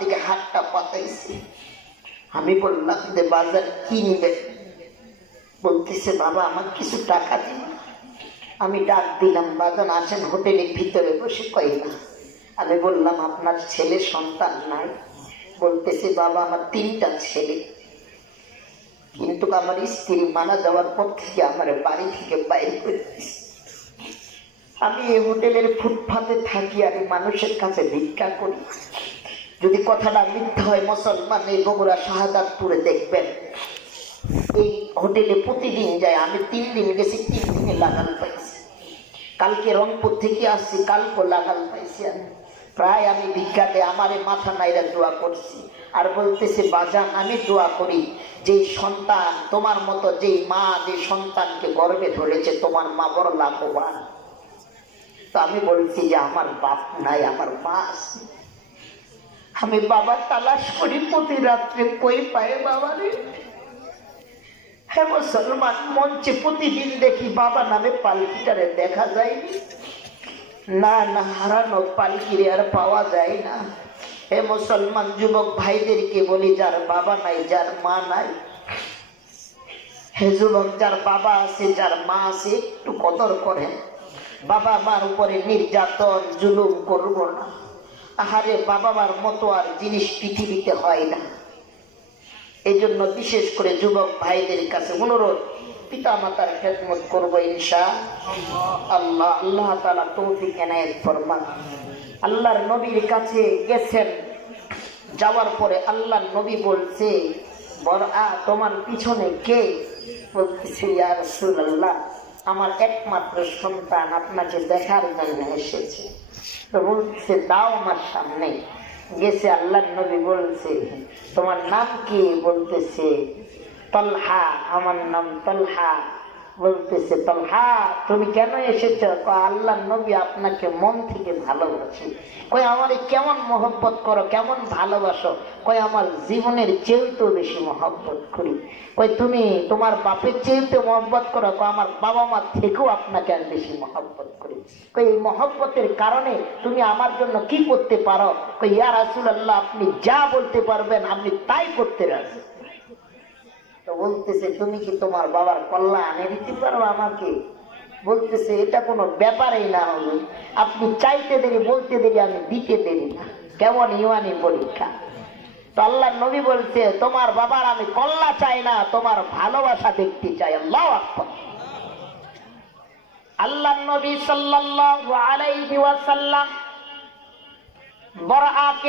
থেকে হাতটা পাতাইছি। আমি বললাম যে বাজার কি নিবে? বলতেছে বাবা আমার কিছু টাকা দিন। আমি ডাক দিলাম, বাজান আছেন হোটেলের ভিতরে বসে? কই না। আমি বললাম আপনার ছেলে সন্তান নাই? বলতেছে বাবা আমার 3টা ছেলে, কিন্তু আমার স্ত্রী মারা যাওয়ার পর থেকে আমার বাড়ি থেকে বাইরে করে দিয়েছে। আমি এই হোটেলের ফুটপাতে থাকি আর মানুষের কাছে ভিক্ষা করি। যদি কথাটা মিথ্যা হয় মুসলমান এই বগুড়া শাহাদাতপুরে দেখবেন, এই হোটেলে প্রতিদিন যায়। আমি 3 দিন গেছি, 3 দিনে লাগাল পাইছি। কালকে রংপুর থেকে আসছি, কালকে লাগাল পাইছি। প্রায় আমি ভিক্ষাতে আমারে মাথা নাইরা দোয়া করছি। আর বলতেছে বাজান আমি দোয়া করি যে সন্তান তোমার মতো, যে মা যে সন্তানকে গর্ভে ধরেছে, তোমার মা বড় লাভবান। তো আমি বলছি যে আমার বাপ নাই, আমার মা আছে। আমি বাবা তালাশ করি প্রতি রাত্রে, কই পায় বাবা রে। হ্যাঁ মুসলমান, মঞ্চে প্রতিদিন দেখি বাবা নামে পালকিটারে দেখা যায়নি। না না, হারানো পালকিরে আর পাওয়া যায় না। হে মুসলমান যুবক ভাইদেরকে বলি, যার বাবা নাই, যার মা নাই, হে যুবক যার বাবা আছে, যার মা আছে, একটু কদর করেন। বাবা মার উপরে নির্যাতন জুলুম করব না। আহারে বাবা মার মতো আর জিনিস পৃথিবীতে হয় না। এই জন্য বিশেষ করে যুবক ভাইদের কাছে অনুরোধ, পিতা মাতার খেদমত করবো ইনশাআল্লাহ। আল্লাহ তাআলা তৌফিক এনায়েত ফরমান। আল্লাহর নবীর কাছে গেছেন, যাওয়ার পরে আল্লাহর নবী বলছে বরআ তোমার পিছনে কে? বলতেছে ইয়া রাসূলুল্লাহ আমার একমাত্র সন্তান আপনাকে দেখার জন্য এসেছে। তো বলছে দাও আমার সামনে। গেছে, আল্লাহর নবী বলছে তোমার নাম কি? বলতেছে তলহা, আমার নাম তলহা। বলতেছে তলহা তুমি কেন এসেছ? আল্লাহর নবী আপনাকে মন থেকে ভালোবাসি। কই আমারে কেমন মহব্বত করো, কেমন ভালোবাসো? কই আমার জীবনের চেয়েও বেশি মহব্বত করি। কই তুমি তোমার বাপের চেয়েও মহব্বত করো? আমার বাবা মা থেকেও আপনাকে আর বেশি মহব্বত করি। কই এই মহব্বতের কারণে তুমি আমার জন্য কি করতে পারো? কই ইয়া রাসূলুল্লাহ আপনি যা বলতে পারবেন আমি তাই করতে রাজি। তো বলতেছে তুমি কি তোমার বাবার কল্যাণ এনে দিতে পারো আমাকে? বলতেছে এটা কোনো ব্যাপারই না, হলো আপনি চাইতে দেরি, বলতে দেরি, আমি দিতে দেরি না। কেমন ইমানি পরীক্ষা। তো আল্লাহর নবী বলছে তোমার বাবার আমি কল্যাণ চাই না, তোমার ভালোবাসা দেখতে চাই। আল্লাহু আকবার। আল্লাহর নবী সাল্লাল্লাহু আলাইহি ওয়াসাল্লাম বরআকে